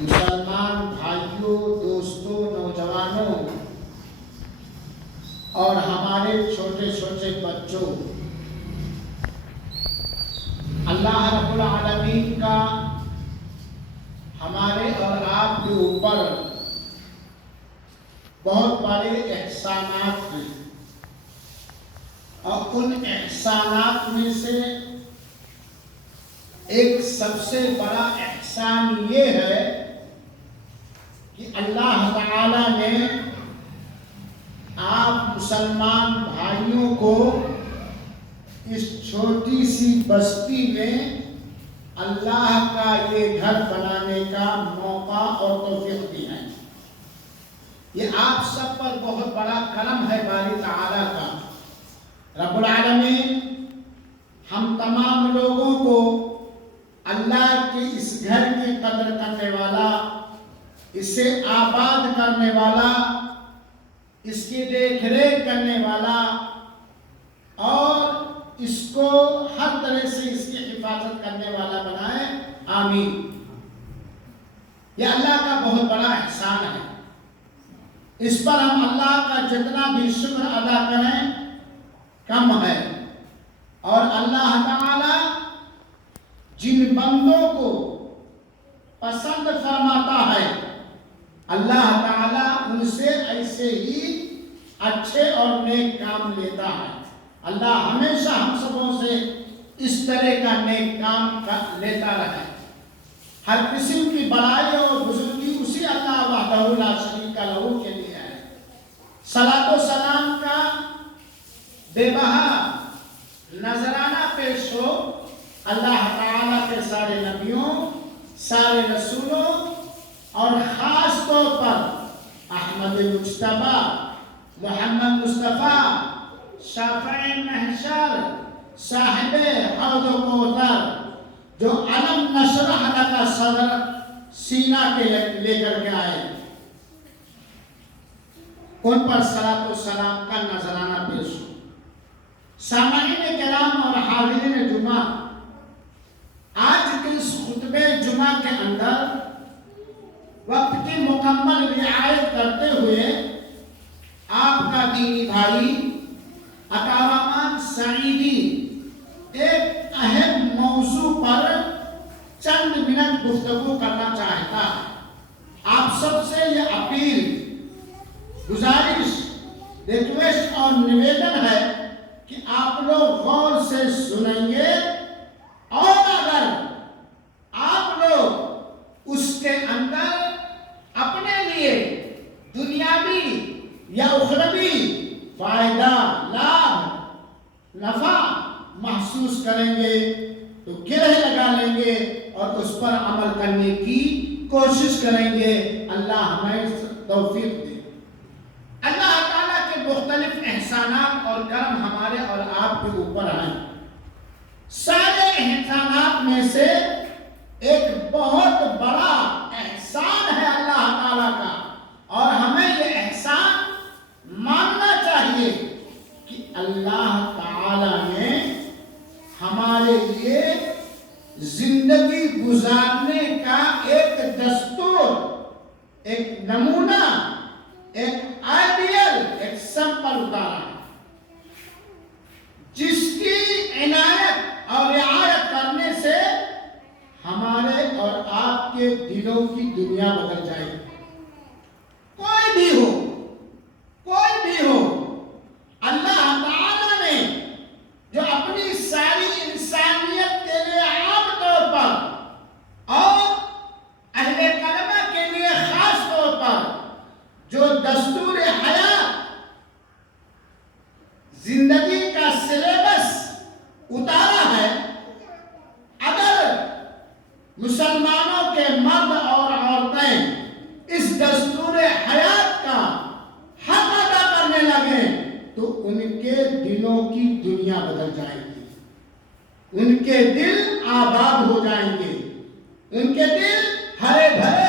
مسلمان بھائیوں، دوستوں، نوجوانوں اور ہمارے چھوٹے چھوٹے بچوں، اللہ رب العالمین کا ہمارے اور آپ کے اوپر بہت بڑے احسانات ہیں، اور ان احسانات میں سے ایک سب سے بڑا احسان یہ ہے کہ اللہ تعالی نے آپ مسلمان بھائیوں کو اس چھوٹی سی بستی میں اللہ کا یہ گھر بنانے کا موقع اور توفیق دی ہے۔ یہ آپ سب پر بہت بڑا کرم ہے باری تعالیٰ کا۔ رب العالمین ہم تمام لوگوں کو اللہ کے اس گھر کی قدر کرنے والا، اسے آباد کرنے والا، اس کی دیکھ ریکھ کرنے والا اور اس کو ہر طرح سے اس کی حفاظت کرنے والا بنائے، آمین۔ یہ اللہ کا بہت بڑا احسان ہے۔ اس پر ہم اللہ کا جتنا بھی شکر ادا کریں کم ہے، اور اللہ تعالی جن بندوں کو پسند فرماتا ہے اللہ تعالی ان سے ایسے ہی اچھے اور نیک کام لیتا ہے۔ اللہ ہمیشہ ہم سبوں سے اس طرح کا نیک کام لیتا رہے۔ ہر قسم کی بڑائی اور بزرگی اسی اللہ وحدہ لا شریک لہ کے لیے ہے۔ صلاۃ و سلام کا بے بہا نذرانہ پیش ہو اللہ تعالیٰ کے سارے نبیوں، سارے رسولوں اور خاص طور پر احمد مجتبیٰ، محمد مصطفیٰ، شافع محشر، صاحب حوض و کوثر، جو علم نشرح لک صدر سینہ کے لے کر کے آئے، ان پر صلاۃ و سلام کا نذرانہ پیش ہو۔ سامعین کرام اور حاضرین جمعہ، آج کے اس خطبہ جمعہ کے اندر وقت کی مکمل رعایت کرتے ہوئے آپ کا دینی بھائی عطا الرحمن سعیدی ایک اہم موضوع پر چند منٹ گفتگو کرنا چاہتا ہے۔ آپ سب سے یہ اپیل، گزارش، ریکویسٹ اور نویدن ہے کہ آپ لوگ غور سے سنیں گے، اور اگر آپ لوگ اس کے اندر اپنے لیے دنیاوی یا اخروی فائدہ، لابھ، نفع محسوس کریں گے تو گرہ لگا لیں گے اور اس پر عمل کرنے کی کوشش کریں گے۔ اللہ ہمیں توفیق دے۔ اللہ تعالیٰ کے مختلف احسانات اور کرم ہمارے اور آپ کے اوپر ہیں۔ سارے احسانات میں سے ایک بہت بڑا احسان ہے اللہ تعالیٰ کا، اور ہمیں یہ احسان ماننا چاہیے کہ اللہ تعالیٰ نے ہمارے لیے زندگی گزارنے کا ایک دستور، ایک نمونہ، ایک آئیڈیل، ایک سمپل اتارا ہے، جس کی عنایت اور رعایت کرنے سے ہمارے اور آپ کے دلوں کی دنیا بدل جائے گی۔ کوئی بھی ہو، کوئی بھی ہو، اللہ تعالیٰ نے جو اپنی ساری انسانیت کے لیے عام طور پر اور اہل کلمہ کے لیے خاص طور پر جو دستور حیات، زندگی کا سلیبس اتارا ہے، اگر مسلمانوں کے مرد اور عورتیں اس دستور حیات کا حق ادا کرنے لگیں تو ان کے دلوں کی دنیا بدل جائے گی، ان کے دل آباد ہو جائیں گے، ان کے دل ہرے بھرے